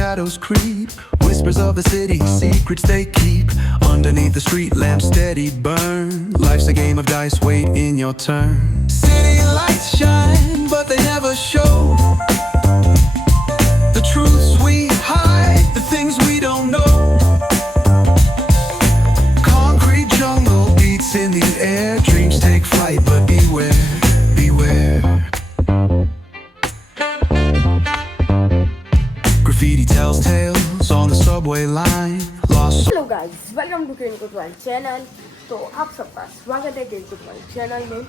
shadows creep. Whispers of the city, secrets they keep. Underneath the street lamp steady burn. Life's a game of dice, wait in your turn. City lights shine, but they never show the truths we hide, the things we don't know. Concrete jungle beats in the air. Dreams take flight, but beware, beware. Graffiti tells tales on the subway line. Lost. Hello guys, welcome to क्रेन कुटवाल channel. तो आप सबका स्वागत है crane कुटवाल channel में।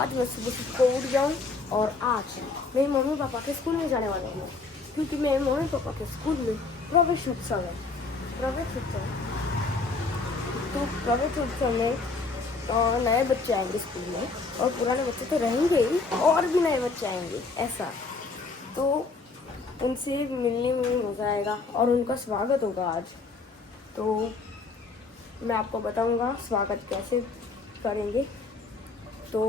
आज मैं सुबह सुबह उठ जाऊँ और आज मेरे मम्मी पापा के स्कूल में जाने वाला हूँ, क्योंकि मेरे मम्मी पापा के स्कूल में प्रवेश उत्सव है। तो प्रवेश उत्सव में नए बच्चे आएंगे स्कूल में, और पुराने बच्चे तो रहेंगे ही, और भी नए बच्चे आएंगे ऐसा। तो उनसे मिलने में मज़ा आएगा और उनका स्वागत होगा आज। तो मैं आपको बताऊंगा स्वागत कैसे करेंगे। तो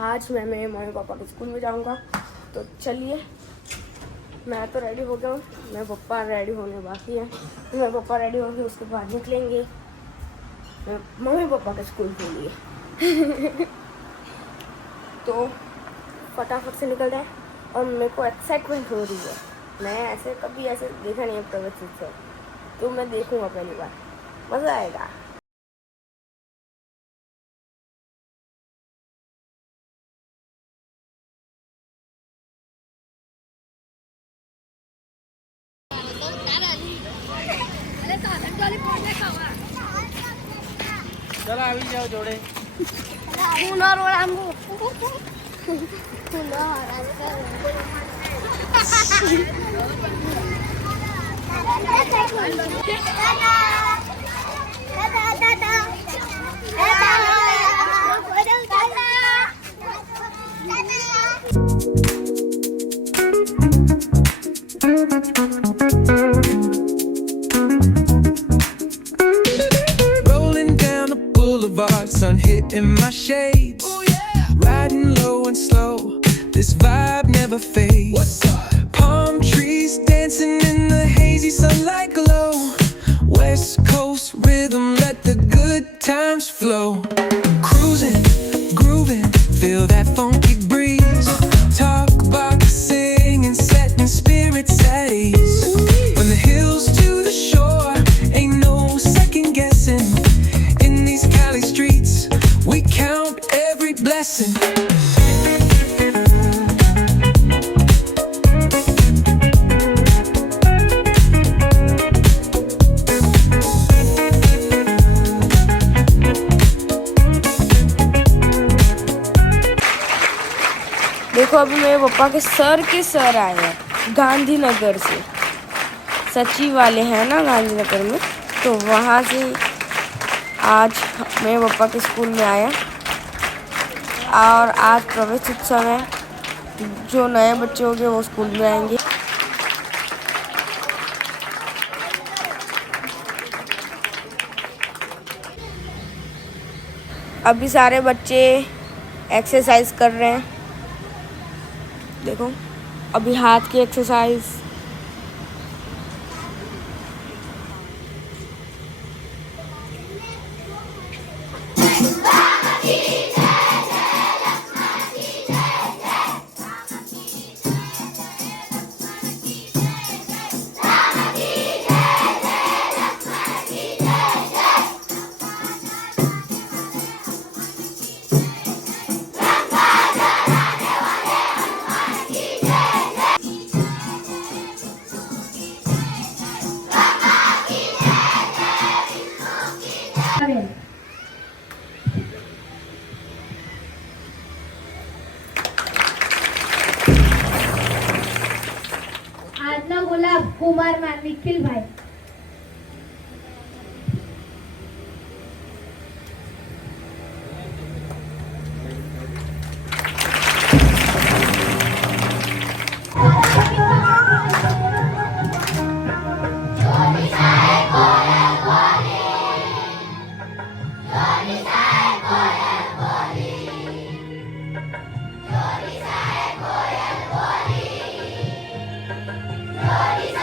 आज मैं मेरे मम्मी पापा के स्कूल में जाऊंगा। तो चलिए, मैं तो रेडी हो गया हूँ, मेरे पापा रेडी होने बाकी है। मेरे पापा रेडी होंगे, उसके बाद निकलेंगे मम्मी पापा के स्कूल के लिए। तो फटाफट से निकल जाए। और मेरे को एक्साइटमेंट हो रही है, मैं ऐसे कभी ऐसे देखा नहीं है प्रवेश उत्सव, तो मैं देखूंगा पहली बार, मज़ा आएगा। चलो अभी जाओ जोड़े Rolling down the boulevard, sun hitting my shades. Oh yeah, riding low and slow. This vibe never fades. What's up? Palm trees dancing in the hazy sunlight glow. West Coast rhythm, let the good times flow. Cruising, grooving, feel that funky breeze. Talk boxing and setting spirits at ease. From the hills to the shore, ain't no second guessing. In these Cali streets, we count every blessing. देखो, अभी मेरे पापा के sir आए हैं गांधीनगर से। सचिव वाले हैं ना गांधीनगर में, तो वहाँ से आज मेरे पापा के स्कूल में आया। और आज प्रवेश उत्सव है, जो नए बच्चे होंगे वो स्कूल में आएंगे। अभी सारे बच्चे एक्सरसाइज कर रहे हैं। देखो, अभी हाथ की एक्सरसाइज। આજનો ગુલાબ કુમારમાં નિખિલભાઈ। Glory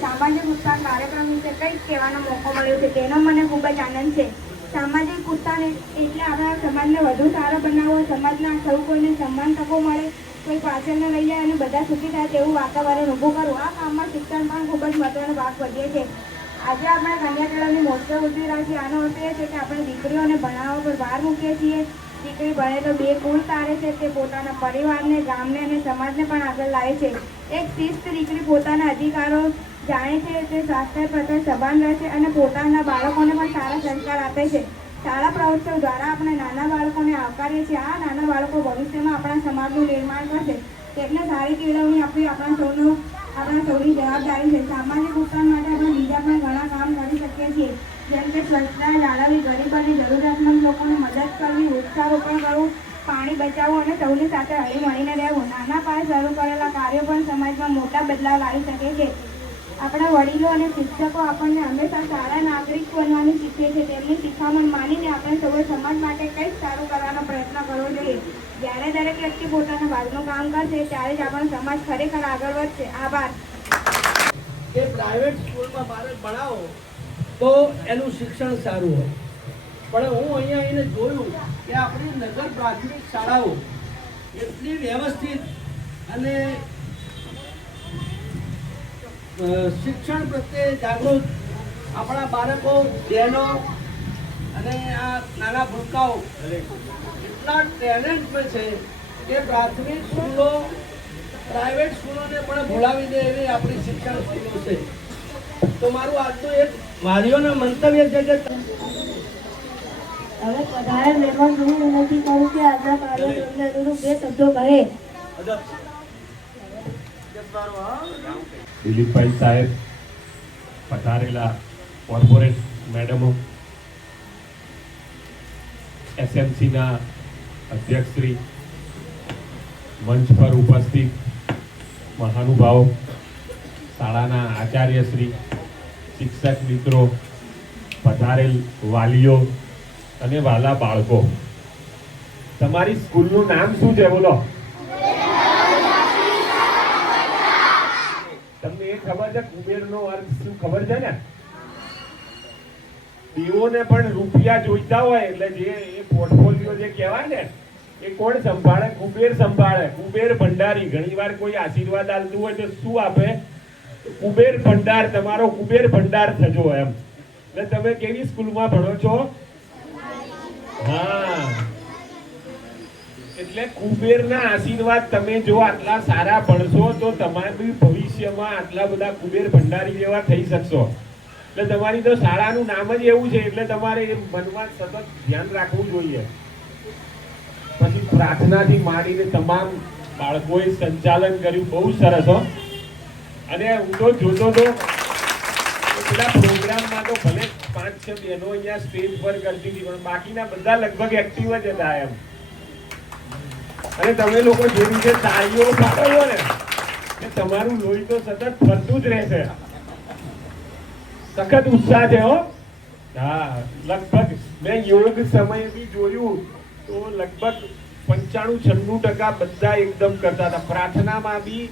સામાજિક ઉત્થાન કાર્યક્રમ વિશે કંઈક કહેવાનો મોકો મળ્યો છે તેનો મને ખૂબ જ આનંદ છે. સામાજિક ઉત્થાન એટલે આપણા સમાજને વધુ સારો બનાવવો, સમાજના સૌ કોઈને સમાન તકો મળે, કોઈ પાછળ ન રહી જાય અને બધા સુખી થાય તેવું વાતાવરણ ઊભું કરવું. આ કામમાં શિક્ષણ પણ ખૂબ જ મહત્વનો ભાગ ભજવે છે. આજે આપણે કન્યા કેળવણી મહોત્સવ ઉજવી રહ્યા છીએ. આનો અર્થ એ છે કે આપણે દીકરીઓને ભણાવવા પર ભાર મૂકીએ છીએ. દીકરી ભણે તો 2 કુળ તારે છે. તે પોતાના પરિવારને, ગામને અને સમાજને પણ આગળ લાવે છે. એક શિસ્ત દીકરી પોતાના અધિકારો જાણે છે, તે શાસ્ત્ર પ્રત્યે સભાન રહે છે અને પોતાના બાળકોને પણ સારા સંસ્કાર આપે છે. શાળા પ્રવૃત્તિઓ દ્વારા આપણે નાના બાળકોને આવકારીએ છીએ. આ નાના બાળકો ભવિષ્યમાં આપણા સમાજનું નિર્માણ કરશે. તેમને સારી કેળવણી આપવી આપણા સૌની જવાબદારી છે. સામાજિક ઉત્થાન માટે આપણે બીજા પણ ઘણા કામ કરી શકીએ છીએ, જેમ કે સ્વચ્છતા જાળવવી, ગરીબ અને જરૂરિયાતમંદ લોકોને મદદ કરવી, વૃક્ષારોપણ કરવું, પાણી બચાવવું અને સૌની સાથે હળીમળીને રહેવું. નાના પાયે શરૂ કરેલા કાર્યો પણ સમાજમાં મોટા બદલાવ લાવી શકે છે. આપણા વડીલો અને શિક્ષકો આપણને હંમેશા સારા નાગરિક બનવાનું શીખે છે. તેમની શિખામણ માનીને આપણે સૌએ સમાજ માટે કંઈક સારું કરવાનો પ્રયત્ન કરવો જોઈએ. જ્યારે દરેક વ્યક્તિ પોતાના ભાગનું કામ કરશે ત્યારે જ આપણો સમાજ ખરેખર આગળ વધશે. આભાર. કે પ્રાઇવેટ સ્કૂલમાં બાળક ભણાવો તો એનું શિક્ષણ સારું હોય, પણ હું અહીંયા આવીને જોયું કે આપણી નગર પ્રાથમિક શાળાઓ એટલી વ્યવસ્થિત અને શિક્ષણ પ્રત્યે જાગૃત આપણા બાળકો, બહેનો અને આ નાના ભૂલકાઓ એટલા ટેલેન્ટમાં છે કે પ્રાથમિક સ્કૂલો પ્રાઇવેટ સ્કૂલોને પણ ભૂલાવી દે એવી આપણી શિક્ષણ સ્કૂલો છે. તો મારું આજનું એક વાલીઓનું મંતવ્ય છે કે હવે પધારેલ મહેમાન હું વિનંતી કરું કે આજના કાર્યક્રમને અનુરૂપ 2 શબ્દો કહે. દિલીપભાઈ સાહેબ, પધારેલા કોર્પોરેટ મેડમો, એસએમસીના અધ્યક્ષશ્રી, મંચ પર ઉપસ્થિત મહાનુભાવો, શાળાના આચાર્યશ્રી, શિક્ષક મિત્રો, પધારેલ વાલીઓ અને વાલા બાળકો, તમારી સ્કૂલનું નામ શું છે? બોલો. ખબર છે કુબેરનો અર્થ શું ખબર છે ને? દેવોને પણ રૂપિયા જોઈતા હોય એટલે જે એ પોર્ટફોલિયો જે કહેવાય ને એ કોણ સંભાળે? કુબેર સંભાળે. કુબેર ભંડારી. ઘણીવાર કોઈ આશીર્વાદ આલતું હોય તો શું આપે? કુબેર ભંડાર. તમારો કુબેર ભંડાર થજો એમ. એટલે તમે કેવી સ્કૂલમાં ભણો છો? હા, એટલે કુબેરના આશીર્વાદ તમે જો આટલા સારા ભણશો તો તમારી ભવિષ્યમાં આટલા બધા કુબેર ભંડારી જેવા થઈ શકશો. એટલે તમારી તો શાળાનું નામ જ એવું છે એટલે તમારે એ મનમાં સતત ધ્યાન રાખવું જોઈએ. પછી પ્રાર્થનાથી માંડીને તમામ બાળકોએ સંચાલન કર્યું, બહુ સરસ હો. અને હું તો જોતો હતો પેલા પ્રોગ્રામમાં તો ભલે 5-6 બહેનો અહીંયા સ્ટેજ પર કરતી હતી પણ બાકીના બધા લગભગ એક્ટિવ જ હતા એમ. અને તમે લોકો જે રીતે તાળીઓ પાડો ને કે તમારું લોહી તો સતત ફરતું જ રહેશે. સખત ઉત્સાહ છે હો. હા, લગભગ મેં યોગ સમયે બી જોયું તો લગભગ 95-96% બધા એકદમ કરતા હતા. પ્રાર્થનામાં બી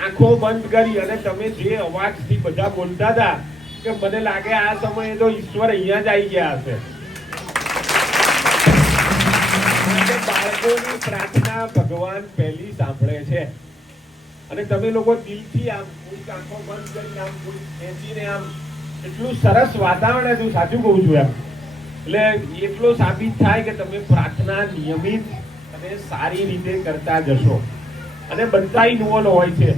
આંખો બંધ કરી અને તમે જે અવાજથી બધા બોલતા હતા કે મને લાગે આ સમયે તો ઈશ્વર અહીંયા જ આવી ગયા હશે. બાળકોની પ્રાર્થના ભગવાન પહેલી સાંભળે છે. અને તમે લોકો દિલથી આમ કોઈ આંખો બંધ કરીને આમ કોઈ ખેંચીને આમ એટલું સરસ વાતાવરણ હતું, સાચું કહું છું એમ. એટલે એટલો સાબિત થાય કે તમે પ્રાર્થના નિયમિત અને સારી રીતે કરતા જશો. અને બધા ઇન્વોલ્વ હોય છે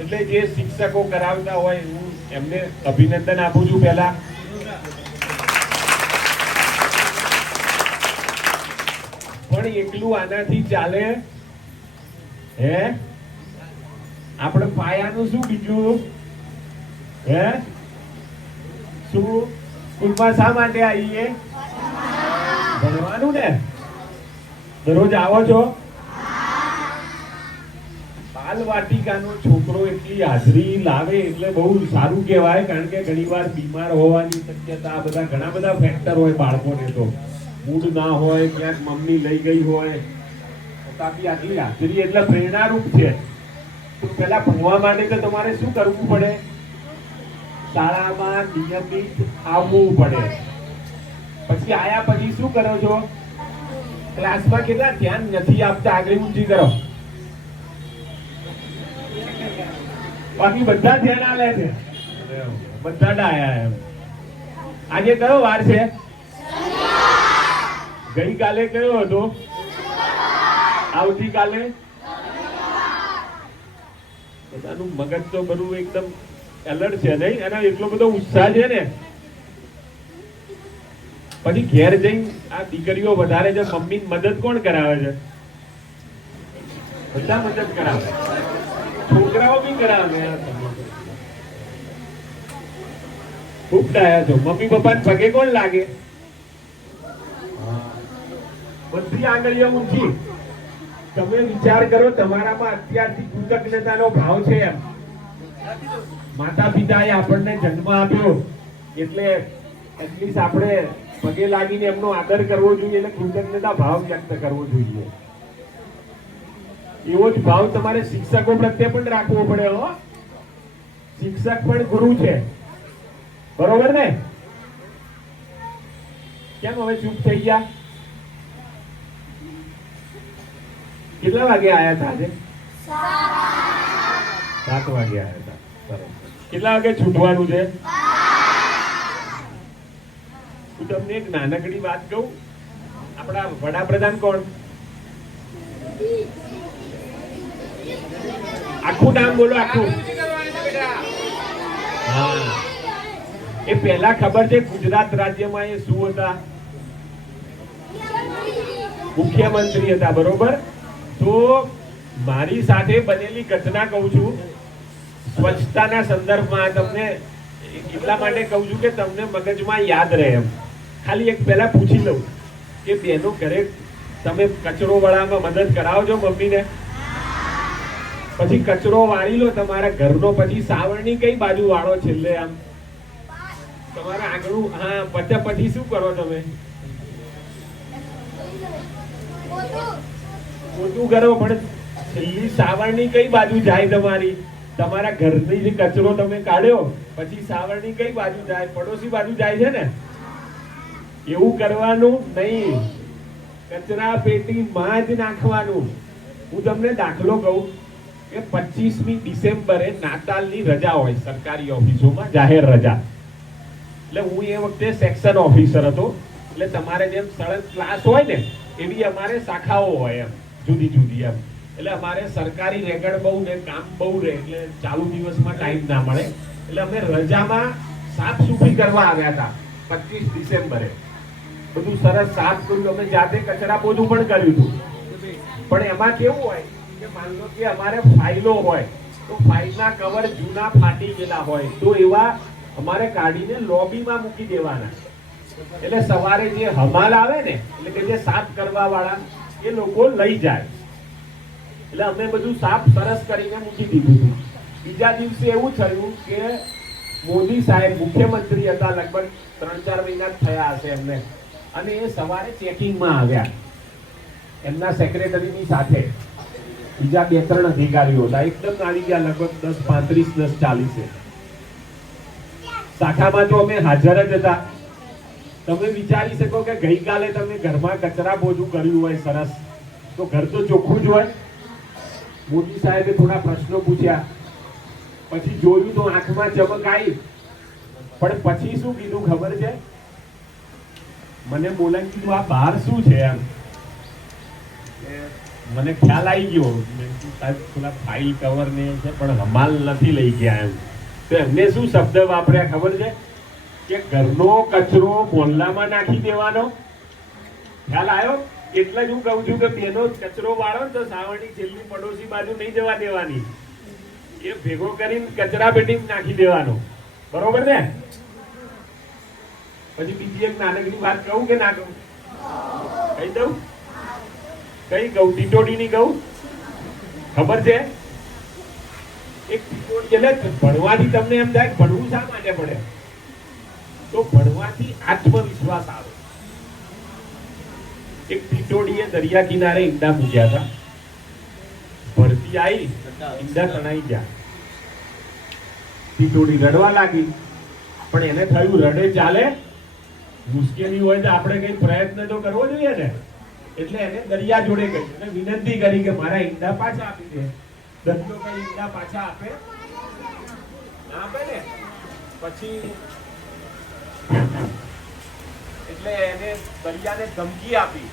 એટલે જે શિક્ષકો કરાવતા હોય હું એમને અભિનંદન આપું છું. પહેલા પણ એકલું આનાથી ચાલે હે? આપણે પાયાનું શું બીજું હે? શું સ્કૂલમાં શા માટે આવીએ? ભણવાનું ને. દરરોજ આવો છો? બાલવાટિકાનો છોકરો એટલી હાજરી લાવે એટલે બહુ સારું કહેવાય. કારણ કે ઘણીવાર બીમાર હોવાની શક્યતા, બધા ઘણા બધા ફેક્ટર હોય બાળકોને. તો મૂડ ના હોય, ક્યાંક મમ્મી લઈ ગઈ હોય, તથાપી આટલી હાજરી એટલે પ્રેરણારૂપ છે. તો પેલા ભણવા માટે તો તમારે શું કરવું પડે? શાળામાં નિયમિત આવવું પડે. પછી આયા પછી શું કરો છો? ક્લાસમાં કેટલા ધ્યાન નથી આપતા, આગળ ઊંચી કરો. બાકી બધા ધ્યાન આલે છે, બધા ડાયા એમ. આજે કયો વાર છે? ગઈકાલે કયો હતો? આવતીકાલે? બધાનું મગજ તો બધું એકદમ એલર્ટ છે નહીં? એનો એટલો બધો ઉત્સાહ છે ને. પછી ઘેર જઈને આ દીકરીઓ વધારે છે, મમ્મી મદદ કોણ કરાવે છે? બધા મદદ કરાવે, છોકરાઓ બી કરાવે. ખૂબ ડાયા છો. મમ્મી પપ્પા પગે કોણ લાગે? બધી આંગળીઓ ઊંચી. તમે વિચાર કરો તમારામાં અત્યારથી કૃતજ્ઞતાનો ભાવ છે એમ. માતા પિતાએ આપણને જન્મ આપ્યો એટલે એટલીસ્ટ આપણે પગે લાગીને એમનો આદર કરવો જોઈએ, એટલે કૃતજ્ઞતા ભાવ વ્યક્ત કરવો જોઈએ. એવો જ ભાવ તમારે શિક્ષકો પ્રત્યે પણ રાખવો પડે હો. શિક્ષક પણ ગુરુ છે, બરોબર ને? કેમ હવે ચૂપ થઈ ગયા? કેટલા વાગે આયા હતા આજે? 7 વાગે આયા હતા. સરસ. કેટલા વાગે છૂટવાનું છે? હું તમને એક નાનકડી વાત કહું. આપણા વડાપ્રધાન કોણ? આખું નામ બોલો, આખું. હા, એ પહેલા ખબર છે ગુજરાત રાજ્યમાં એ શું હતા? મુખ્યમંત્રી હતા, બરોબર? તો મારી સાથે બનેલી ઘટના કહું છું, સ્વચ્છતાના સંદર્ભમાં. તમને એટલા માટે કહું છું કે તમને મગજમાં યાદ રહે એમ. ખાલી એક પહેલા પૂછી લઉં કે બેનો ઘરે તમે કચરો વાળામાં મદદ કરાવો છો મમ્મીને? પછી કચરો વાળી લો તમારા ઘરનો, પછી સાવરણી કઈ બાજુ વાળો છેલ્લે આમ તમારા આગળ? હા, પછી શું કરો તમે? પોતું કરો, પણ છેલ્લી સાવરણી કઈ બાજુ જાય તમારી? તમારા ઘરની જે કચરો તમે કાઢ્યો પછી સાવરણી કઈ બાજુ જાય? પડોશી બાજુ જાય છે ને. એવું કરવાનું નહીં, કચરા પેટીમાં જ નાખવાનું. હું તમને દાખલો કહું કે 25મી ડિસેમ્બરે નાતાલની રજા હોય સરકારી ઓફિસોમાં, જાહેર રજા. એટલે હું એ વખતે સેક્શન ઓફિસર હતો. એટલે તમારે જેમ સળંગ ક્લાસ હોય ને એવી અમારે શાખાઓ હોય એમ, જુદી જુદી એમ. એટલે અમારે સરકારી રેગડ બહુ ને કામ બહુ રહે, એટલે ચાલુ દિવસમાં ટાઈમ ના મળે. એટલે અમે રજામાં સાફ સફાઈ કરવા આવ્યા હતા 25 ડિસેમ્બરે. બધું સરસ સાફ કર્યું, અમે જાતે કચરા પોતું પણ કર્યું હતું. પણ એમાં કેવું હોય કે માન લો કે અમારે ફાઇલો હોય તો ફાઇલના કવર જૂના ફાટી ગયેલા હોય તો એવા અમારે કાઢીને લોબીમાં મૂકી દેવાના. એટલે સવારે જે હમાલ આવે ને, એટલે કે જે સાફ કરવા વાળા, એ લોકો લઈ જાય. એટલે અમે બધું સાફ સરસ કરીને મૂકી દીધું હતું. બીજા દિવસે એવું થયું કે મોદી સાહેબ મુખ્યમંત્રી હતા, લગભગ 3-4 મહિના થયા હશે એમને, અને એ સવારે ચેકિંગમાં આવ્યા એમના સેક્રેટરીની સાથે. બીજા 2-3 અધિકારીઓ હતા, એકદમ આવી ગયા, લગભગ 10:35 10:40. શાખામાં તો અમે હાજર જ હતા. તમે વિચારી શકો કે ગઈકાલે તમે ઘરમાં કચરા પોતું કર્યું હોય સરસ, તો ઘર તો ચોખ્ખું જ હોય. મોદી સાહેબે થોડા પ્રશ્નો પૂછ્યા, પછી જોયું તો આંખમાં ચમક આવી. પણ પછી શું કીધું ખબર છે? મને બોલાવી કીધું, આ બહાર શું છે એમ. મને ખ્યાલ આવી ગયો, સાહેબ થોડા ફાઇલ કવર ને છે પણ હમાલ નથી લઈ ગયા એમ. તો એમને શું શબ્દ વાપર્યા ખબર છે? કે ઘરનો કચરો મોહલ્લામાં નાખી દેવાનો. ખ્યાલ આવ્યો? એટલે જ હું કહું છું કે બેનો કચરો વાળો તો સાવરણી છેલ્લી પડોશી બાજુ નહીં જવા દેવાની, એ ભેગો કરીને કચરા પેટીમાં નાખી દેવાનો. બરોબર ને? પછી બીજી એક નાનકડી વાત કહું કે ના કહું? કહી દઉં? કઈ કહું? ટીટોડીની કહું? ખબર છે? એક ટીટોડી, એટલે ભણવાથી તમને એમ થાય ભણવું શા માટે પડે? તો ભણવાથી આત્મવિશ્વાસ આવે. એક ટીટોડીએ દરિયા કિનારે ઈંડા મૂક્યા હતા. ભરતી આવી, ઈંડા તણાઈ ગયા. ટીટોડી રડવા લાગી. પણ એને થયું રડે ચાલે, મુશ્કેલી હોય તો આપણે કઈ પ્રયત્ન તો કરવો જોઈએ ને. એટલે એને દરિયા જોડે ગઈ અને વિનંતી કરી કે મારા ઈંડા પાછા આપી દે. દરિયો કઈ ઈંડા પાછા આપે? ના આપે ને. પછી એટલે એને દરિયાને ધમકી આપી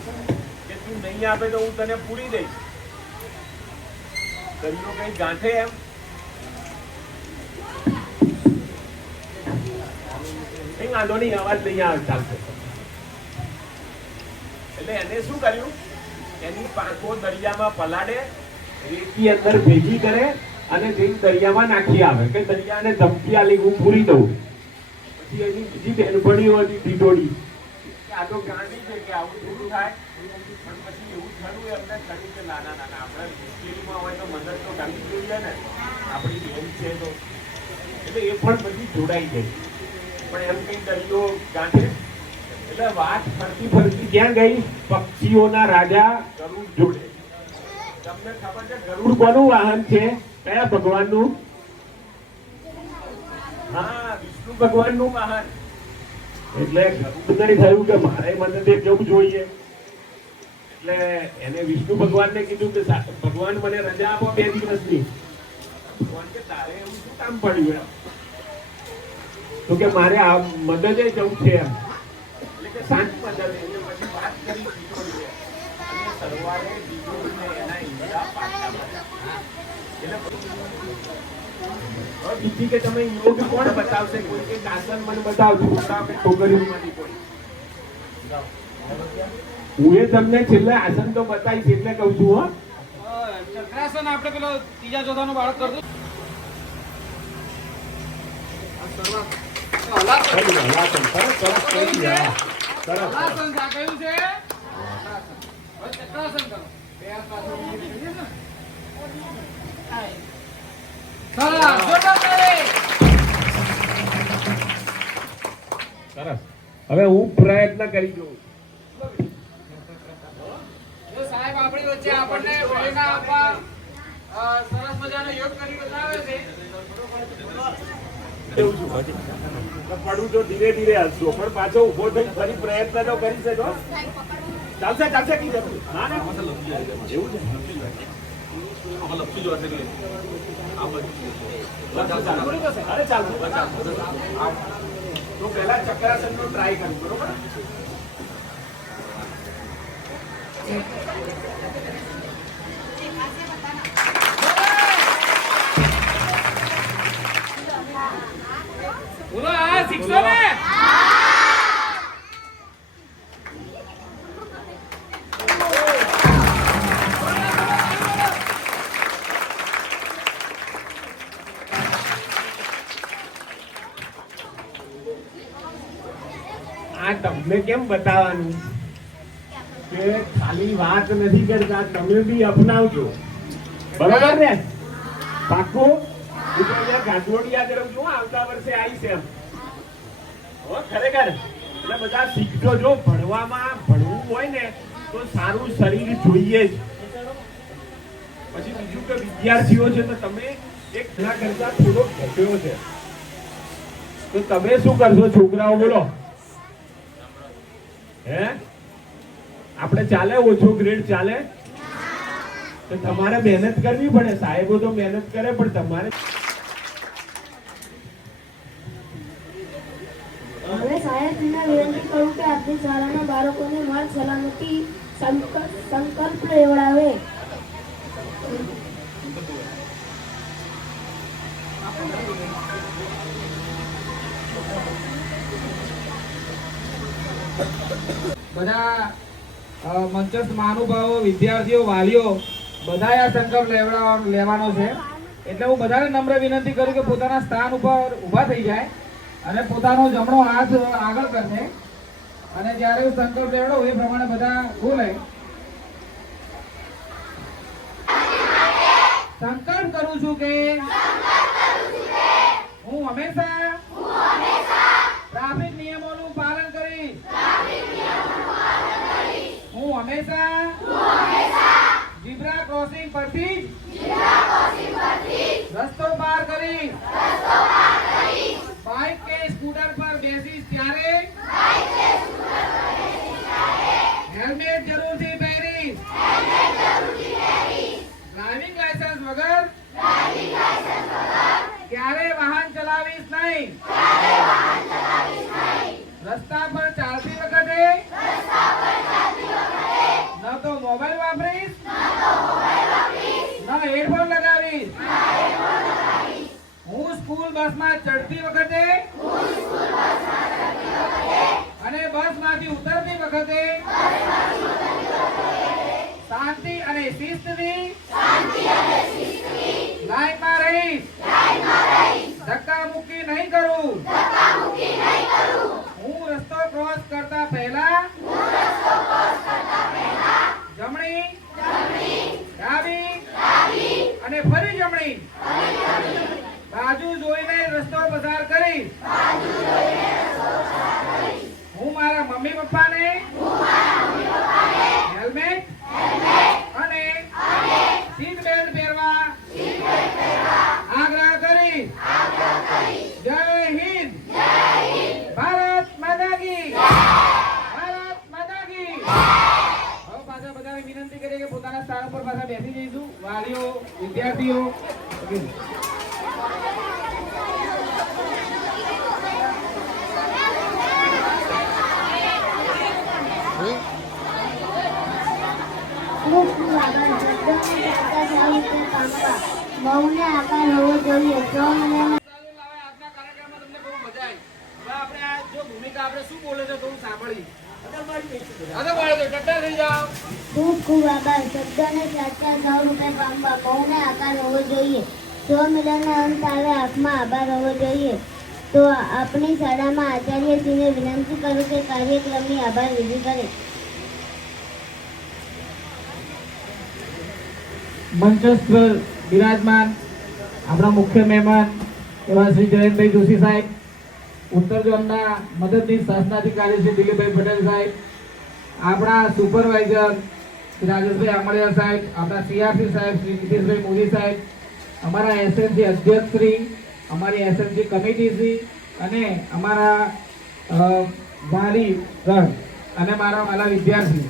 કે તું નહીં આપે તો હું તને પૂરી દઈશ. દરિયો કઈ ગાંઠે એમ? કઈ વાંધો નહીં, અવાજ નહીં આવે, ચાલશે. એટલે એને શું કર્યું? એની પાંખો દરિયામાં પલાડે, રેતી અંદર ભેગી કરે અને જઈને દરિયામાં નાખી આવે કે દરિયાને ધમકી આલી હું પૂરી દઉં. પછી એની બીજી બહેનપણીઓ હતી ટીટોડી, આ તો ગાંડી છે કે આવું થોડું થાય. પણ પછી એવું થયું, એમને થયું કે નાના નાના આપણે મુશ્કેલીમાં હોય તો મદદ તો કરવી જોઈએ ને, આપણી બેન છે તો. એટલે એ પણ બધી જોડાઈ ગઈ. પણ એમ કઈ દરિયો ગાંઠે. એટલે વાત ફરતી ફરતી ક્યાં ગઈ? પક્ષીઓના રાજા ગરુડ જોડે. તમને ખબર છે ગરુડ કોનું વાહન છે? કયા ભગવાનનું? હા, વિષ્ણુ ભગવાનનું વાહન. એટલે ગરુડને થયું કે મારે મદદે જવું જોઈએ. એટલે એને વિષ્ણુ ભગવાનને કીધું કે ભગવાન મને રજા આપો 2 દિવસની. ભગવાન કે તારે એવું શું કામ પડ્યું એમ? તો કે મારે આ મદદે જવું છે એમ. એટલે કે શાંત મદદ. એટલે પછી વાત કરી ટીટોડીએ અને સરવાળે ટીટોડીને એના ઈંડા પાછા મળ્યા. એટલે બીજી કે તમે યોગ કોણ બતાવશે? કોઈ કે આસન મને બતાવજો, કે છોકરીઓમાંથી કોઈ. હું એ તમને છેલ્લે આસન તો બતાવીશ એટલે કહું છું. હો, ચક્રાસન આપણે પેલો ત્રીજા ચોથાનું બાળક કરતું. હલાસન સરસ સરસ કરી દીધા. સરસ. હલાસન આ કયું છે? હવે ચક્રાસન કરો. બે હાથ પાછળ મૂકી દઈએ ને. સરસ, જોરદાર તાળી. સરસ. હવે હું પ્રયત્ન કરી જોઉં. જો સાહેબ આપણી વચ્ચે આપણને પ્રેરણા આપવા સરસ મજાનો યોગ કરી બતાવે છે. એવું છું પડું તો ધીરે ધીરે હસશો પણ પાછો ઉભો થઈ ફરી પ્રયત્ન તો કરી શકો. ચાલશે ચાલશે કઈ જતું ના ના એવું છે અરે ચાલશે તો પહેલા ચક્રાસન નો ટ્રાય કરું બરોબર. બોલો આ શીખશો ને આ તમને કેમ બતાવવાનું કે ખાલી વાત નથી કરતા, તમે બી અપનાવજો બરાબર ને. પાક્કું હું તો અહીંયા ગાંઠોડિયા તરફ છું, આવતા વર્ષે આવીશ એમ. ખરેખર એટલે બધા શીખજો. જો ભણવું હોય ને તો સારું શરીર જોઈએ જ. પછી બીજું કે વિદ્યાર્થીઓ છે તો તમે એક ઘણા કરતા થોડો ઘટ્યો છે તો તમે શું કરશો છોકરાઓ બોલો? હે આપણે ચાલે ઓછો ગ્રેડ ચાલે તો તમારે મહેનત કરવી પડે. સાહેબો તો મહેનત કરે પણ તમારે હવે સાહેબને વિનંતી કરું કે આપણી શાળાના બાળકોને માર્ગ સલામતી સંકલ્પ લેવડાવે. બધા મંચસ્થ મહાનુભાવો, વિદ્યાર્થીઓ, વાલીઓ બધાએ આ સંકલ્પ લેવાનો છે. એટલે હું બધાને નમ્ર વિનંતી કરું કે પોતાના સ્થાન ઉપર ઊભા થઈ જાય અને પોતાનો જમણો હાથ આગળ કરશે અને જ્યારે હું સંકલ્પ લેવડાવું એ પ્રમાણે બધા બોલે. સંકલ્પ કરું છું કે હું હંમેશા ટ્રાફિક નિયમોનું પાલન કરીશ. હું હંમેશા ઝીબ્રા ક્રોસિંગ પરથી રસ્તો પાર કરીશ. બાઇક કે સ્કૂટર પર બેસીશ ત્યારે હેલ્મેટ જરૂરથી પહેરીશ. ડ્રાઇવિંગ લાયસન્સ વગર ક્યારે વાહન ચલાવીશ નહીં. રસ્તા પર ચાલતી વખતે ન તો મોબાઈલ વાપરીશ ન હેડફોન લગાવીશ. હું સ્કૂલ બસમાં ચડતી વખતે અને બસમાંથી ઉતરતી વખતે શાંતિ અને શિસ્તથી લાઈનમાં રહીશ. ધક્કા મુક્કી નહીં કરું. હું રસ્તો ક્રોસ કરતા પહેલા જમણી, ડાબી અને ફરી જમણી બાજુ જોઈને રસ્તો પસાર કરીશ. હું મારા મમ્મી પપ્પાને હેલ્મેટ અને સીટ બેલ્ટ પહેરવા આગ્રહ કરીશ. જય હિન્દ. ભારત માતા કી. ભારત માતા કી. હવે પાછા બધાને વિનંતી કરીએ કે પોતાના સ્થાન ઉપર પાછા બેસી જઈશું. વાલીઓ, વિદ્યાર્થીઓ બહુને આકાર હોવો જોઈએ. આજના કાર્યક્રમમાં તમને બહુ મજા આવી. હવે આપણે આ જો ભૂમિકા આપણે શું બોલે છે થોડું સાંભળી. ખૂબ ખૂબ આભાર. શબ્દોને સાચા 100 રૂપિયા પામવા બહુને આકાર હોવો જોઈએ. 100 મિલનના અંત આવે આંખમાં આભાર હોવો જોઈએ. તો આપણી શાળામાં આચાર્યશ્રીને વિનંતી કરું કે કાર્યક્રમની આભાર વિધિ કરે. મંચસ્થ બિરાજમાન આપણા મુખ્ય મહેમાન એવા શ્રી જયંતભાઈ જોશી સાહેબ, ઉત્તર ઝોનના મદદનીશ શાસનાધિકારી શ્રી દિલીપભાઈ પટેલ સાહેબ, આપણા સુપરવાઇઝર શ્રી રાજેશભાઈ આમળિયા સાહેબ, આપણા સીઆરસી સાહેબ શ્રી નીતિશભાઈ મોદી સાહેબ, અમારા એસએનસી અધ્યક્ષ શ્રી અમારી એસએમસી કમિટી અને અમારા વાલી ગણ અને મારા વાલા વિદ્યાર્થી,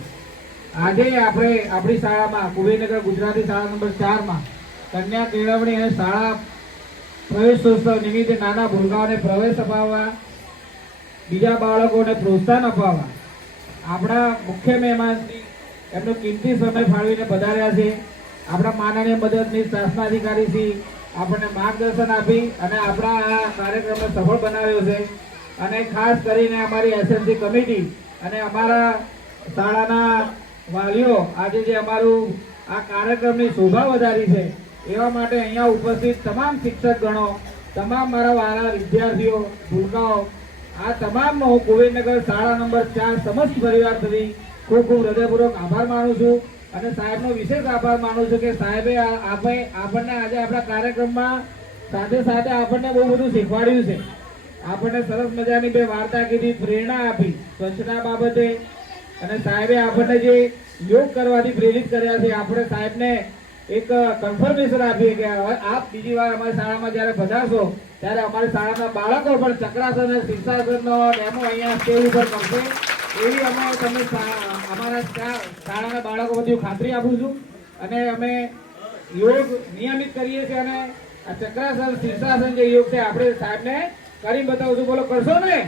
આજે આપણે આપણી શાળામાં કુબેરનગર ગુજરાતી શાળા નંબર 4માં કન્યા કેળવણી અને શાળા પ્રવેશોત્સવ નિમિત્તે નાના ભૂલકાઓને પ્રવેશ અપાવવા, બીજા બાળકોને પ્રોત્સાહન અપાવવા આપણા મુખ્ય મહેમાન એમનો કિંમતી સમય ફાળવીને પધાર્યા છે. આપણા માનનીય મદદનીશ શાસનાધિકારી શ્રી આપણને માર્ગદર્શન આપી અને આપણા આ કાર્યક્રમને સફળ બનાવ્યો છે. અને ખાસ કરીને અમારી એસએમસી કમિટી અને અમારા શાળાના વાલીઓ આજે જે અમારું આ કાર્યક્રમની શોભા વધારી છે, એવા માટે અહીંયા ઉપસ્થિત તમામ શિક્ષકગણો, તમામ મારા વાલા વિદ્યાર્થીઓ, ભૂલકાઓ, આ તમામનો હું કુબેરનગર શાળા નંબર 4 સમસ્ત પરિવાર તરફથી ખૂબ ખૂબ હૃદયપૂર્વક આભાર માનું છું. અને સાહેબનો વિશેષ આભાર માનું છું કે સાહેબે આપણને આજે આપણા કાર્યક્રમમાં સાથે સાથે આપણને બહુ બધું શીખવાડ્યું છે. આપણને સરસ મજાની 2 વાર્તા કીધી, પ્રેરણા આપી સ્વચ્છતા બાબતે, અને સાહેબે આપણને જે યોગ કરવાથી પ્રેરિત કર્યા છે, આપણે સાહેબને એક કન્ફર્મેશન આપીએ કે હવે આપ બીજી વાર અમારી શાળામાં જ્યારે પધારશો ત્યારે અમારી શાળાના બાળકો પણ ચક્રાસન અને શીર્ષાસનનો ડેમો અહીંયા સ્ટેજ ઉપર કરશે, એવી અમે તમને અમારા શાળાના બાળકો બધી ખાતરી આપું છું. અને અમે યોગ નિયમિત કરીએ છીએ અને આ ચક્રાસન શીર્ષાસન જે યોગ છે આપણે સાહેબને કરી બતાવશું. બોલો, કરશો ને?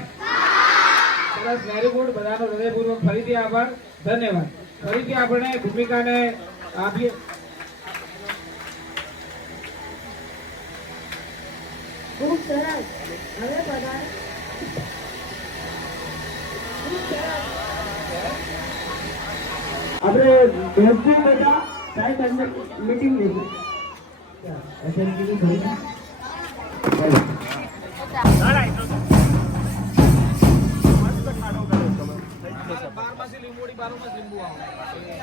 સરસ, વેરી ગુડ. બધાનો હૃદયપૂર્વક ફરીથી આભાર, ધન્યવાદ. ફરીથી આપણે ભૂમિકાને આપીએ. ખૂબ સરસ. હવે પધાર. આપણે બેસવું બેટા, સાહેબ અંદર મીટિંગ લેવું. એસએમસી ની બારમાસી લીંબોડી, 12 લીંબુ આવે.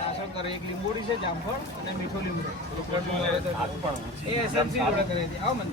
આસન કરે, એક લીંબોડી છે, જામફળ અને મીઠો લીંબુ. એ એસએમસી જોડે કરે છે. આવો મને.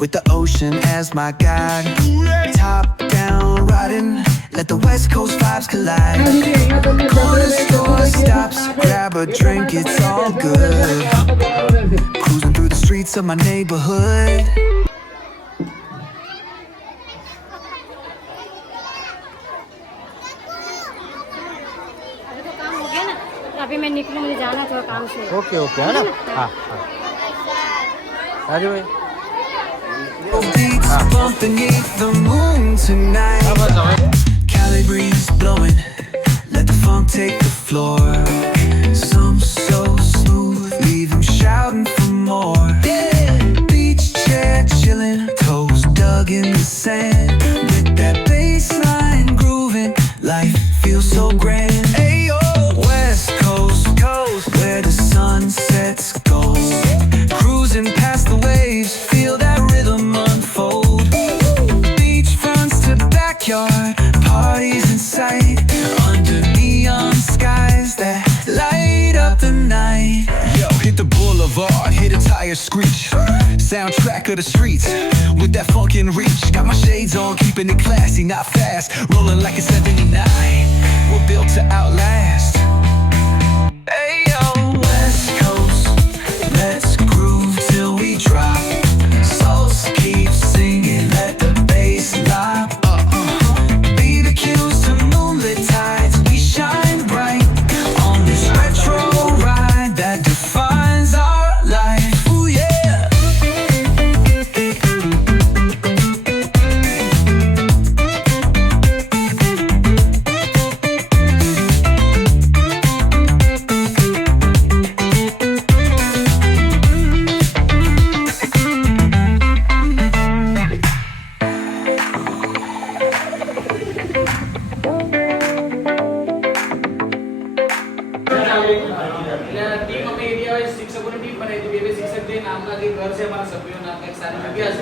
With the ocean as my guide, top down riding, let the west coast vibes collide. Corner store stops, grab a drink, it's all good. Cruising through the streets of my neighborhood. अभी तो काम हो गया ना, तो अभी मैं निकलूँ, मुझे जाना थोड़ा काम से. ओके ओके, है ना? हाँ हाँ. राजू भाई. Beats bump beneath the moon tonight. Cali breeze blowing, let the funk take the floor. Some so smooth, leave them shouting for more. Yeah. Beach chair chilling, toes dug in the sand. With that bass line grooving, life feels so grand. Ayo, West Coast, where the sun sets gold. Cruising past the waves, feel that rhythm unfold. Beach fronts to backyard, parties in sight. Under neon skies that light up the night. Yo, hit the boulevard, hit a tire screech. Soundtrack of the streets, with that funkin' reach. Got my shades on, keeping it classy, not fast. Rolling like a 79, we're built to outlast. Ayo, West Coast, let's groove till we drop. Souls keep singing, let the bass lock. Be the cues to જે ઘર છે મારા સભ્યોના કંઈક સારી જગ્યા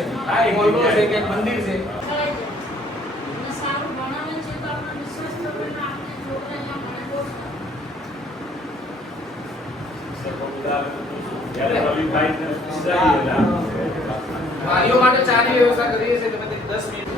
છે મોહલ્લો છે કે મંદિર છે સારું ભણાવે છે તો આપણે વિશ્વાસ કરવો ને આપણે છોકરા અહીંયા વાલીઓ માટે ચાની વ્યવસ્થા કરીએ છીએ તમે 10 મિનિટ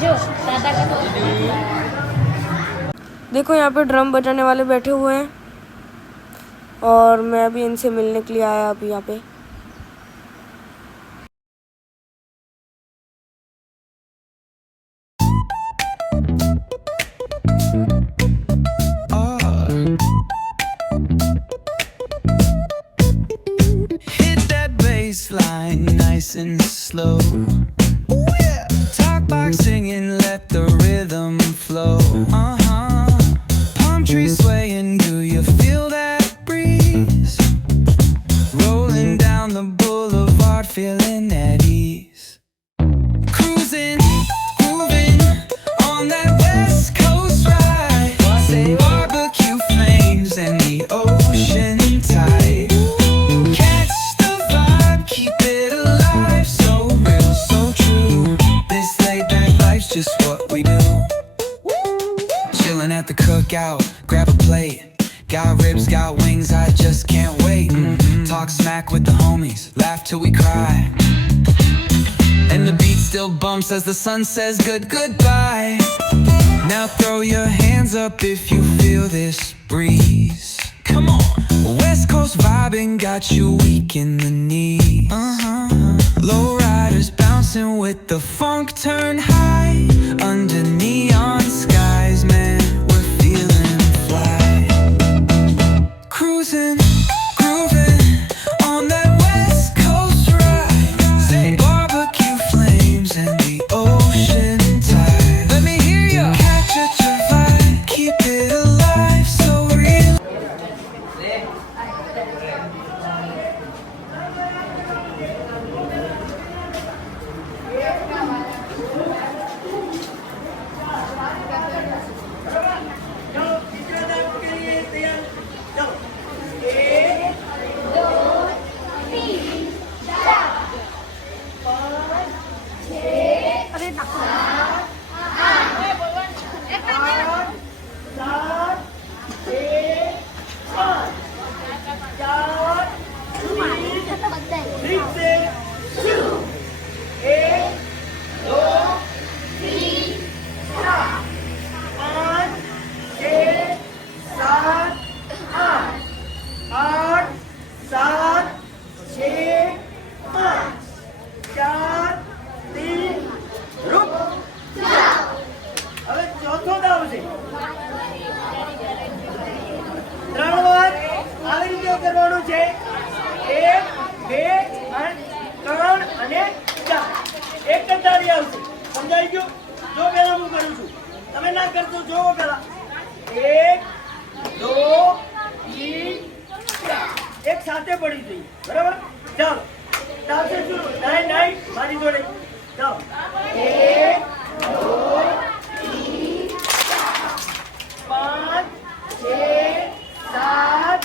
જો દાદા का तो देखो यहाँ पे ड्रम बजाने वाले बैठे हुए हैं और मैं अभी इनसे मिलने के लिए आया अभी यहाँ पे। Hit that bass line nice and slow. Ooh, yeah. Talk boxing and let the rhythm flow. Palm trees swaying, do you feel that breeze? Rolling down the boulevard, feeling at ease. Cruising, moving on that West Coast ride. Say barbecue flames and the ocean tide. Catch the vibe, keep it alive. So real, so true. This laid back life's just what we do. Chilling at the cookout, grab a plate. Got ribs, got wings, I just can't wait. Talk smack with the homies, laugh till we cry. And the beat still bumps as the sun says goodbye. Now throw your hands up if you feel this breeze. Come on. West Coast vibing got you weak in the knees. Low riders bouncing with the funk turn high. Under neon skies, man, we're feeling fly. Cruising, grooving on that West Coast ride. Say barbecue flames and the ocean tide. Let me hear you catch it, your vibe, keep it alive, so real. હવે ચોથો દાવ છે 3 વાર આવી રીતે કરવાનું છે 1 2 3 અને 4 એક જ તાળી આવશે સમજાઈ ગયું જો પહેલા હું કરું છું તમે ના કરજો જોવો પહેલા 1 2 3 4 એક સાથે પડી જઈએ બરાબર ચાલો ચાલશે શરૂ 9 9 મારી જોડે ચાલો 1 2 5 6 7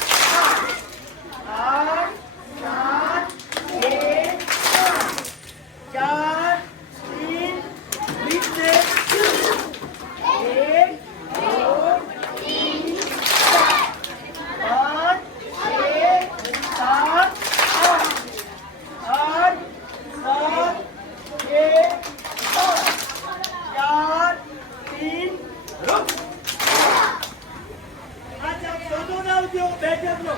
8 9 10 4 3 2 1 2 3 4 5 6 7 8 9 10 4 3 रुक अच्छा ચોથો દાવ જો બેઠક નો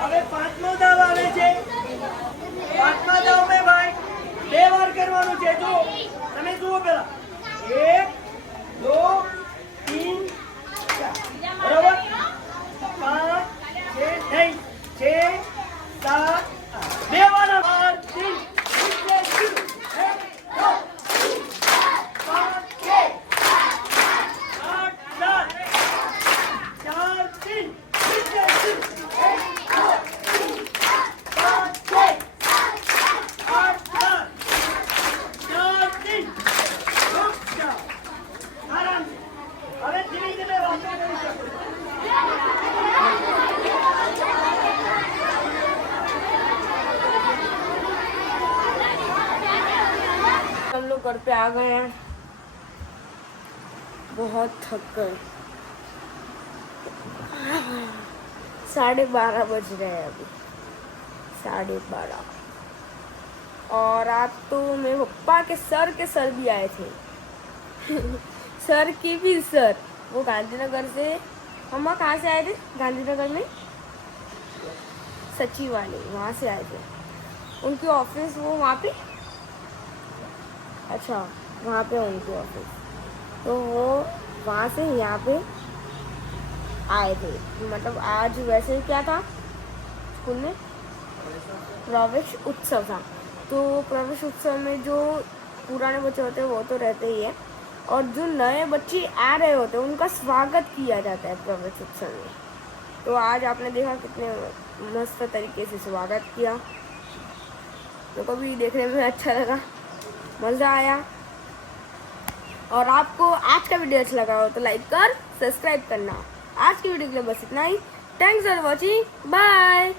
હવે પાંચમો દાવ આવે છે 1 2 3 4 બરોબર 5 6 નહીં 6 7 બેવાના 5 3 हम लोग घर पे आ गए हैं, बहुत थक गए। 12:30 बज रहे हैं अभी, 12:30। और आज तो मेरे पप्पा के सर भी आए थे। सर की भी सर, वो गांधीनगर से, हम कहाँ से आए थे? गांधीनगर में सचिवालय, वहाँ से आए थे। उनकी ऑफिस वो वहाँ पे, अच्छा वहाँ पे उनकी ऑफिस, तो वो वहाँ से यहाँ पे आए थे। मतलब आज वैसे क्या था स्कूल में, प्रवेश उत्सव था। तो प्रवेश उत्सव में जो पुराने बच्चे होते हैं वो तो रहते ही है, और जो नए बच्चे आ रहे होते हैं उनका स्वागत किया जाता है प्रवेश उत्सव में। तो आज आपने देखा कितने मस्त तरीके से स्वागत किया, तो कभी देखने में अच्छा लगा, मज़ा आया। और आपको आज का वीडियो अच्छा लगा हो तो लाइक कर सब्सक्राइब करना। आज की वीडियो के लिए बस इतना ही। Thanks for watching, bye.